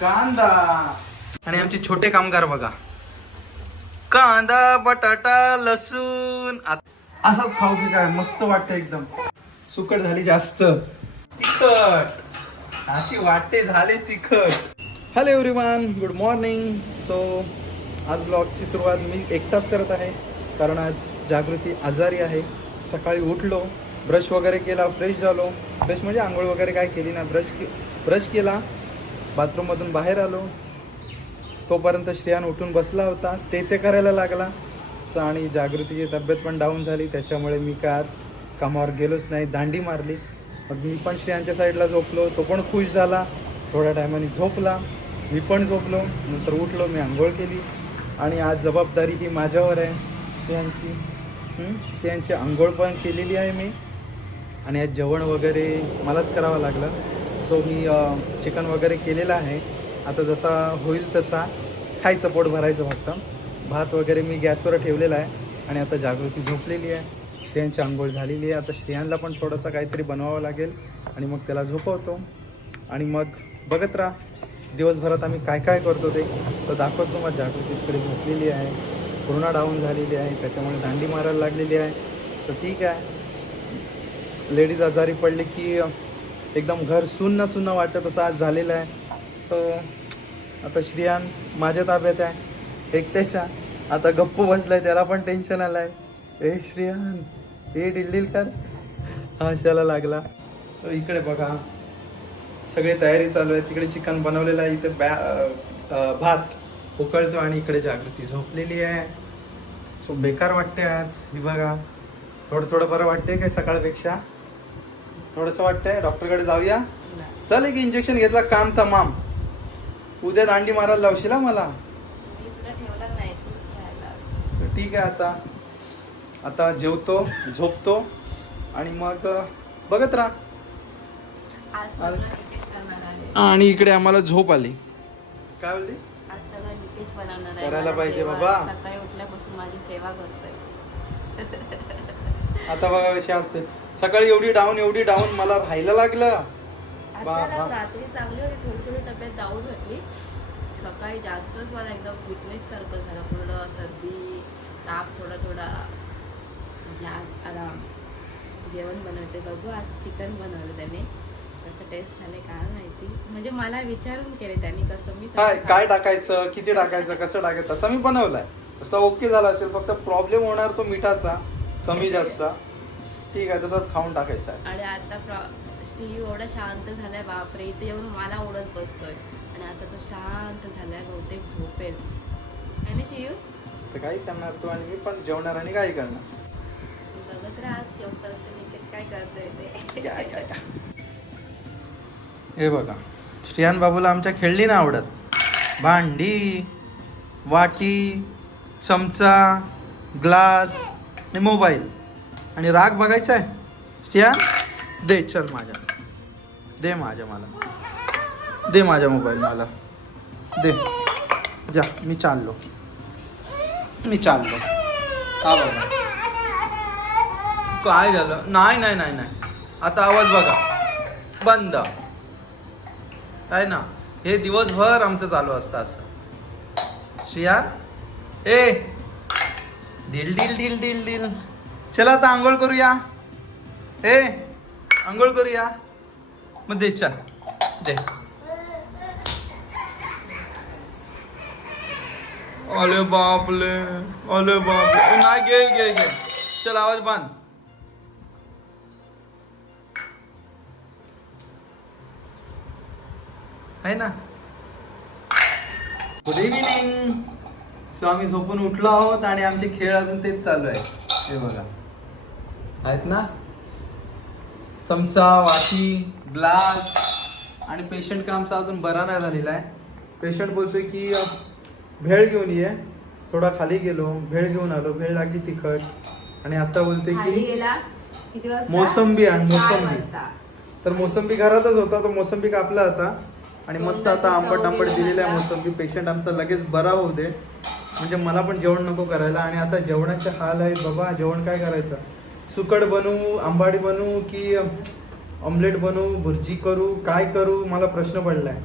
कांदा. आणि आमचे छोटे कामगार बघा. कांदा बटाटा लसूण. असाच खाऊ की काय? मस्त वाटतं एकदम. सुकट झाली जास्त. तिखट. अशी वाटते झाले तिखट. Hello everyone good morning so आज ब्लॉगची सुरुवात मी एकटाच करत आहे. कारण आज जागृती आजारी आहे. सकाळी उठलो ब्रश वगैरे केला फ्रेश झालो. फ्रेश म्हणजे आंघोळ वगैरे काय केली ना ब्रश के ब्रश केला. बाथरूममधून बाहेर आलो. तोपर्यंत श्रेयान उठून बसला होता. ते ते करायला लागला. स आणि जागृतीची तब्येत पण डाऊन झाली. त्याच्यामुळे मी काय आज कामावर गेलोच नाही. दांडी मारली. मग मी पण श्रेयांच्या साईडला झोपलो. तो पण खुश झाला. थोड्या टायमाने झोपला. मी पण झोपलो. नंतर उठलो. मी आंघोळ केली. आणि आज जबाबदारी ही माझ्यावर आहे. श्रेयांची स्त्रियांची श्रेयांची आंघोळ पण केलेली आहे मी. आणि आज जेवण वगैरे मलाच करावं लागलं. सो मी चिकन वगैरे केलेलं आहे. आता जसा होईल तसा खायचं पोट भरायचं फक्त. भात वगैरे मी गॅसवर ठेवलेला आहे आणि आता जागृती झोपलेली आहे. श्रेयांची आंघोळ झालेली आहे. आता श्रेयांना पण थोडंसं काहीतरी बनवावं लागेल आणि मग त्याला झोपवतो. आणि मग बघत राहा दिवसभरात आम्ही काय काय करतो ते. तर दाखवतो मग जागृतीकडे झोपलेली आहे. पूर्ण डाऊन झालेली आहे. त्याच्यामुळे दांडी मारायला लागलेली आहे. तर ठीक आहे. लेडीज आजारी पडली की एकदम घर सुन्न सुन्न वाटतं तसं आज झालेलं आहे. तर आता श्रियान माझ्या ताब्यात आहे. एकट्याच्या. आता गप्प बसलाय त्याला पण टेन्शन आलंय. ए श्रियान ए डिल कर हशाला लागला. सो इकडे बघा. सगळी तयारी चालू आहे. तिकडे चिकन बनवलेलं आहे. इथे बॅ भात उकळतो आणि इकडे जागृती झोपलेली आहे. सो बेकार वाटते आज. ही बघा. थोडं थोडं बरं वाटते काय सकाळपेक्षा? थोडंसं वाटतंय. डॉक्टरकडे जाऊया. चल एक इंजेक्शन घेतला काम तमाम. उद्या दांडी मारायला लावशील मला? ठीक आहे आता. आता जेवतो झोपतो आणि मग बघत राहा. आणि इकडे आम्हाला झोप आली. काय बोललीस? करायला पाहिजे. बाबा. सकाळी उठल्यापासून माझी सेवा करतोय. आता बघा कशी असते. सकाळी एवढी डाऊन एवढी डाऊन मला राहायला लागलं. बा- आता बा. रात्री चांगली होती थोडी थोडी तब्येत डाऊन होती सकाळी जास्तच मला एकदम विकनेस सारखं झालं पूर्ण सर्दी ताप थोडा थोडा म्हटलं आज आराम. जेवण बनवते बघू आज चिकन बनवलं त्याने. कसं टेस्ट झाले काय माहिती. म्हणजे मला विचारून केले त्यांनी कसं मी काय काय टाकायचं किती टाकायचं कसं टाकायचं तसा मी बनवलाय. तसा ओके झाला असेल फक्त प्रॉब्लेम होणार तो मिठाचा कमी जास्त. ठीक आहे तसाच खाऊन टाकायचा आहे. आणि आता शिव एवढा शांत झालाय बापरे इथे येऊन मला ओढत बसतोय. आणि आता तो शांत झालाय बहुतेक झोपेल. ना शिव तर काही करणार तू आणि मी पण जेवणार आणि काही करणार. बघत राहा शेवपर्यंत काय करतोय ते. हे बघा श्रियान बाबूला आमच्या खेळली ना आवडत. भांडी वाटी चमचा ग्लास आणि मोबाईल. आणि राग बघायचा आहे? स्टिया दे चल माझ्या. दे माझ्या मला. दे माझ्या मोबाईल मला. दे. जा मी चाललो. मी चाललो. हा बघा. काय झालं? नाही नाही नाही नाही. आता आवाज बघा. बंद. आहे ना? हे दिवसभर आमचं चालू असतं असं. श्रिया ए! दिल डील डील दिल दिल. चला आता आंघोळ करूया. ए आंघोळ करूया. मग दे चल. दे. अले बापले अले बापले नाही घे घे घे. चल आवाज बांध आहे ना? गुड इव्हिनिंग सो आम्ही झोपून उठलो आहोत आणि आमचे खेळ अजून तेच चालू आहे. हे बघा. आहेत ना? चमचा वाटी ग्लास आणि पेशंट का आमचा अजून बरा नाही झालेला आहे. पेशंट बोलतोय की भेळ घेऊन ये. थोडा खाली गेलो भेळ घेऊन आलो. भेळ लागली तिखट. आणि आता बोलते की मोसंबी आण, मोसंबी. तर मोसंबी घरातच होता तो मोसंबी कापला होता आणि मस्त आता आंबट आंबट दिलेला आहे मोसंबी. पेशंट आमचा लगेच बरा होऊ दे. म्हणजे मला पण जेवण नको करायला. आणि आता जेवणाचे हाल आहेत. बाबा जेवण काय करायचं? सुकट बनवू आंबाडी बनवू की ऑमलेट बनवू भुर्जी करू काय करू मला प्रश्न पडलाय.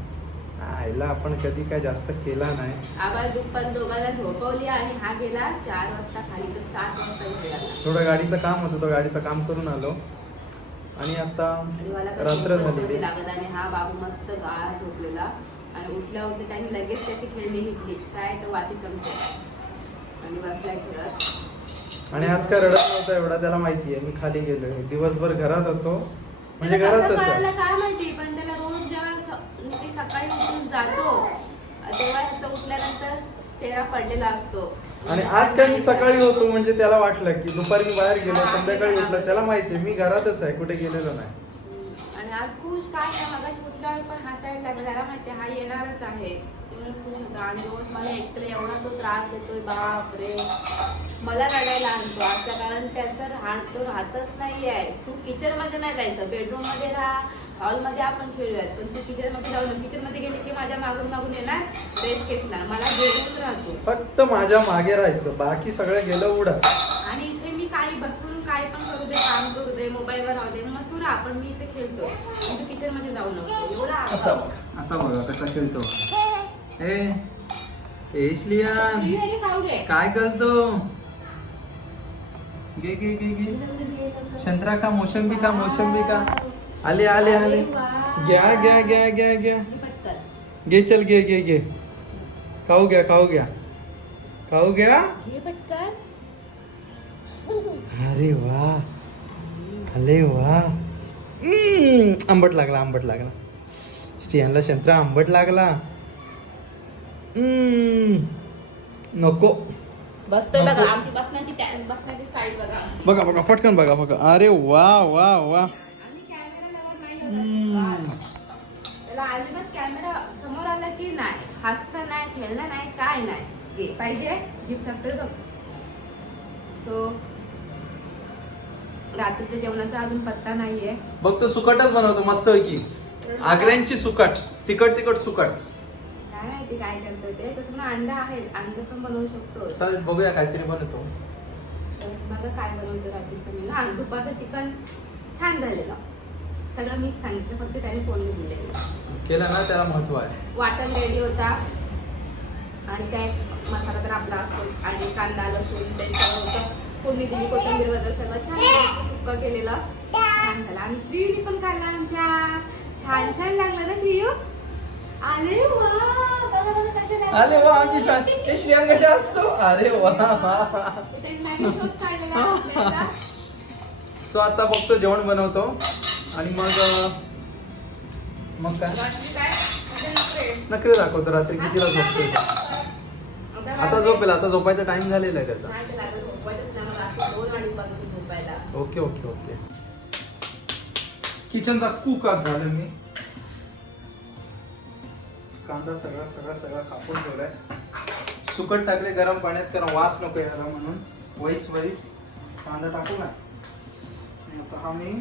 खायला आपण कधी काय जास्त केला नाही. आम्हाला दुपार दोघांना झोपवली आणि हा गेला चार वाजता खाली तर सात वाजता थोडं गाडीचं काम होतं तो गाडीचं काम करून आलो. आणि आता रात्र नव्हती लागत आणि हा बाबू मस्त गाळा झोपलेला. आणि उठल्या उठल्या त्याने लगेच त्याची खेळणी घेतली. काय तर वाटी चमचे आणि बसलाय खेळत आणि आज काय रडत नव्हता एवढा त्याला माहिती आहे. मी खाली गेलोय. दिवसभर घरात होतो. म्हणजे त्याला कसं घरातच आहे काय माहिती? पण त्याला रोज जेव्हा स- सकाळी उठून जातो तेव्हा उठल्यानंतर चेहरा पडलेला असतो. आणि आज काय मी सकाळी होतो म्हणजे त्याला वाटलं की दुपारी मी बाहेर गेलो संध्याकाळी उठलं. त्याला माहिती आहे मी घरातच आहे कुठे गेलेलो नाही. आणि आज खुश काय मगाशी उठल्यावर पण हसायला लागला. त्याला माहिती आहे, हा येणारच आहे. म्हणून खुश होता आणि रोज मला एकटं एवढा तो त्रास देतोय बाप रे मला रडायला आणतो आता कारण त्याचं राहण तो राहतच नाही आहे. तू किचनमध्ये नाही जायचं बेडरूममध्ये राहा हॉलमध्ये आपण खेळूयात. पण तू किचनमध्ये जाऊ किचनमध्ये गेली की माझ्या मागून मागून येणार ड्रेस घेतणार. मला बेडरूम राहतो. फक्त माझ्या मागे राहायचं बाकी सगळं गेलं उडत आणि इथे मी काही बसून काय पण करू दे काम करू दे मोबाईलवर राहू दे मग तू राहा पण मी इथे खेळतो. तू किचनमध्ये जाऊ नको. एवढा आता आगाऊ. बघा आता बघा कसा खेळतो. ए एशलियान काय करतो? गे गे गे गे संत्रा का मोसंबी का मोसंबी का आले आले आले. घ्या घ्या घ्या घ्या घ्या. गे घे चल घे घे घे. खाऊ घ्या खाऊ घ्या. खाऊ घ्या. अरे वा. अरे वा. आंबट लागला आंबट लागला. स्त्रियांना संत्रा आंबट लागला. नको. बसतोय बघा नको. आमची बसण्याची बसण्याची स्टाईल बघा. बघा बघा पटकन बघा बघा. अरे वा वा वा. आम्ही कॅमेरा लावत नाही हम्म. होत. त्याला अजिबात कॅमेरा समोर आला की नाही. हसणं नाही खेळणं नाही काय नाही. घे पाहिजे जीप चपटे बघ. तो रात्रीच्या जेवणाचा अजून पत्ता नाहीये. बघ तो सुकटच बनवतो मस्त की आग्र्यांची सुकट. तिखट तिखट सुकट. माहिती काय करतोय ते. तसं ना अंडा आहे अंडा पण बनवू शकतो चल बघूया काहीतरी बनवतो. तर बघा काय बनवतो रात्रीचं मी. ना दुपारचं चिकन छान झालेलं. सगळं मीच सांगितलं. फक्त त्याने फोन दिले केलं ना? त्याला महत्त्व आहे. वाटण रेडी होता. आणि काय मसाला तर आपला असतो आणि कांदा लसूण ते सगळं होतं. फोडणी दिली कोथिंबीर वगैरे सगळं छान. सुक्कं केलेलं. छान झालं. आणि श्रीनी पण खाल्ला आमच्या. छान छान लागलं ना श्रीयू? अरे वा. अरे वा आमची शान हे श्रियान कशा असतो अरे वा. सो आता फक्त जेवण बनवतो आणि मग मग काय नखरे. दाखवतो रात्री कितीला झोपतोय तो. आता झोपेल आता झोपायचा टाइम झालेला आहे त्याचा. ओके ओके ओके किचनचा कुक आज झालं मी कांदा सगळा सगळा सगळा कापून ठेवलाय. सुकट टाकले गरम पाण्यात कारण वास नको यायला म्हणून. वैस वैस कांदा टाकू ना. आता हा मी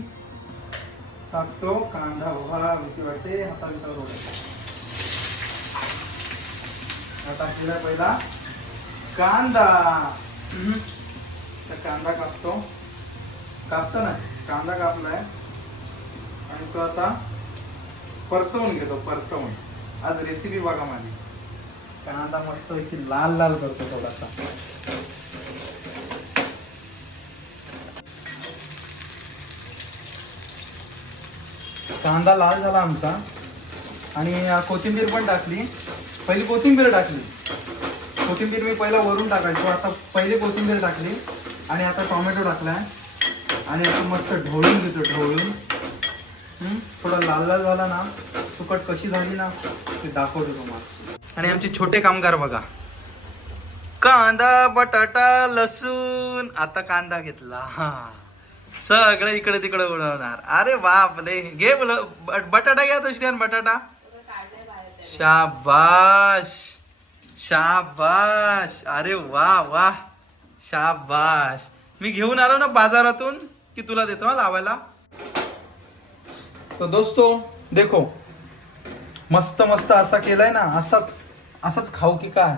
टाकतो. कांदा उभा भीती वाटते. हाताचा रोड हा पहिला. कांदा. तर कांदा कापतो. कापतो ना. कांदा कापलाय. आणि तो आता परतवून घेतो परतवून. आज रेसिपी बघा माझी. कांदा मस्त की लाल लाल करतो थोडासा. कांदा लाल झाला आमचा. आणि कोथिंबीर पण टाकली. पहिली कोथिंबीर टाकली. कोथिंबीर मी पहिला वरून टाकायचो. आता पहिली कोथिंबीर टाकली. आणि आता टोमॅटो टाकलाय. आणि आता मस्त ढोळून घेतो ढोळून हम्म, थोडा लाल लाल झाला ना. सुकट कशी झाली ना ते दाखवतो तुम्हाला. आणि आमचे छोटे कामगार बघा. कांदा बटाटा लसूण आता कांदा घेतला. हा. सगळं इकडे तिकडे उडवणार. अरे बापले घे बोल बटाटा घ्या तो श्रियान बटाटा. शाबाश. शाबाश. अरे वा वा. शाबाश. मी घेऊन आलो ना बाजारातून की तुला देतो हा लावायला. तो दोस्तो देखो. मस्त मस्त असा केलाय ना असाच असाच खाऊ की काय?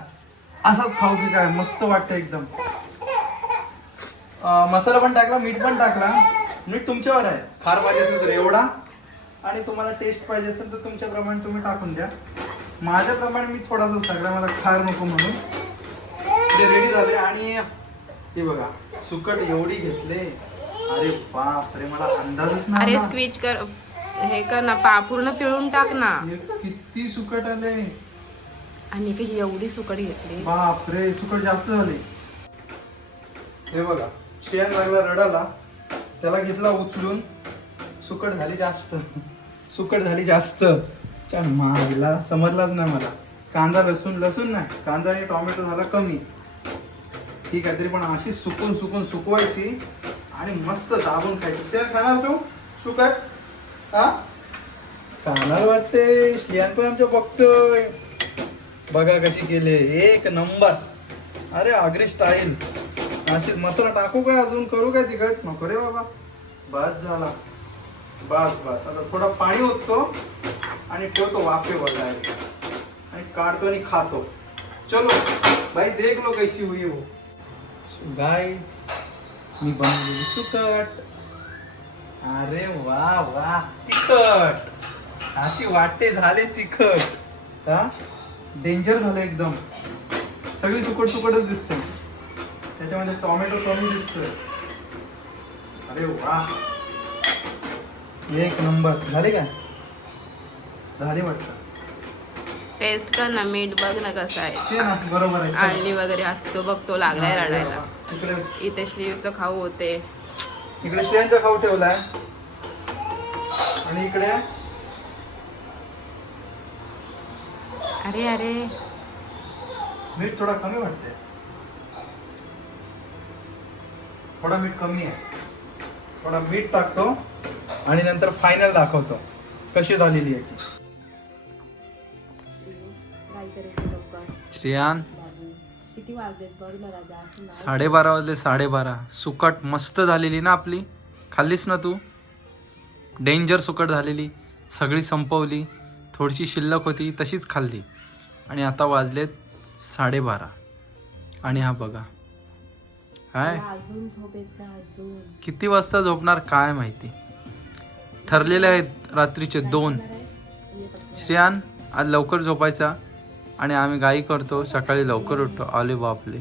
असाच खाऊ की काय? मस्त वाटतं एकदम. मसाला पण टाकला मीठ पण टाकला. मीठ तुमच्यावर आहे. खार पाहिजे असेल तर एवढा. आणि तुम्हाला टेस्ट पाहिजे असेल तर तुमच्याप्रमाणे तुम्ही टाकून द्या. माझ्याप्रमाणे मी थोडासा सगळा मला खार नको म्हणून. ते रेडी झाले आणि हे बघा सुकट एवढी घेतले. अरे बाप रे मला अंदाजच नाही. स्क्विच कर. हे कर ना पा पूर्ण पिळून टाक ना. हे किती सुकट आले. आणि कशी एवढी सुकट घेतली. बाप रे सुकट जास्त झाले. हे बघा शेण लागला रडाला त्याला घेतला उचलून. सुकट झाली जास्त. सुकट झाली जास्त. मायला समजलाच नाही मला. कांदा लसूण लसूण नाही. कांदा आणि टोमॅटो झाला कमी. ठीक आहे तरी पण अशी सुकून सुकून सुकवायची आणि मस्त दाबून खायची. शेण खाणार तू? सुकट? हा? खाणार वाटते शेण पण आमच्या बघतोय. बघा कशी केले एक नंबर. अरे आगरी स्टाईल अशी मसाला टाकू काय अजून? करू काय तिखट? नको रे बाबा. बस झाला. बस बस. आता थोडा पाणी ओततो आणि ठेवतो वाफे डायरेक्ट आणि काढतो आणि खातो. चलो. भाई देख लो कैसी हुई वो गाइस मी बनवलेली सुकट. अरे वा वा. तिखट. अशी वाटे झाले तिखट. हा? डेंजर झालं एकदम. सगळी सुकट सुकटच दिसते. त्याच्यामध्ये टोमॅटो कमी दिसतोय. अरे वा. एक नंबर झाले काय झाले वाटतं. टेस्ट कर ना मीठ बघ ना कसं आहे. बरोबर आहे. आणली वगैरे असतो बघ तो लागलाय रडायला. इकडे इथे श्रीचं खाऊ होते. इकडे श्रेयांचा खाऊ ठेवलाय. आणि इकडे अरे अरे. मीठ थोडा कमी वाटते थोडा मीठ कमी आहे. थोडा मीठ टाकतो आणि नंतर फायनल दाखवतो. कशी झालेली आहे ती. श्रियान किती वाजलेत बघ ना राजा? असं नाही. साडेबारा वाजले साडेबारा. सुकट मस्त झालेली ना आपली. खाल्लीस ना तू? डेंजर सुकट झालेली. सगळी संपवली. थोडीशी शिल्लक होती तशीच खाल्ली. आणि आता वाजलेत साडेबारा. आणि हा बघा. काय मला अजून झोप येत नाही अजून. किती वाजता झोपणार काय माहिती? ठरलेले आहेत रात्रीचे दोन. श्रियान आज लवकर झोपायचा. आणि आम्ही गाई करतो सकाळी लवकर उठतो. आले बापले?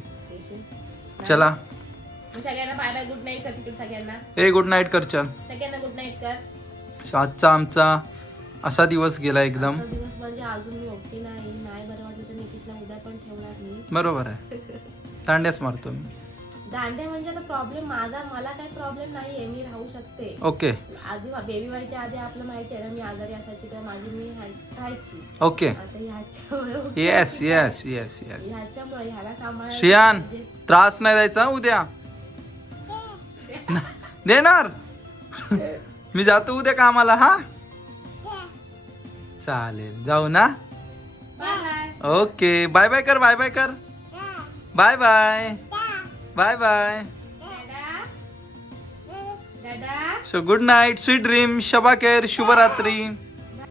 चला. ए गुड नाईट कर चल. आजचा आमचा असा दिवस गेला एकदम. म्हणजे बरोबर आहे. दांड्याच मारतो मी. दांडे म्हणजे आता प्रॉब्लेम माझा मला काही प्रॉब्लेम नाहीये मी राहू शकते. ओके आधी बेबी व्हायच्या आधी आपलं माहिती आहे ना मी आजारी असायची तर माझी मी राहायची. ओके आता ह्याच्यामुळे येस येस येस येस ह्याच्यामुळे ह्याला सांभाळायला श्रियान त्रास नाही द्यायचा उद्या? देणार? मी जातो उद्या कामाला हा? चालेल जाऊ ना? ओके बाय बाय कर बाय बाय कर. Bye bye bye bye so good night sweet dream Shaba care शुभरात्री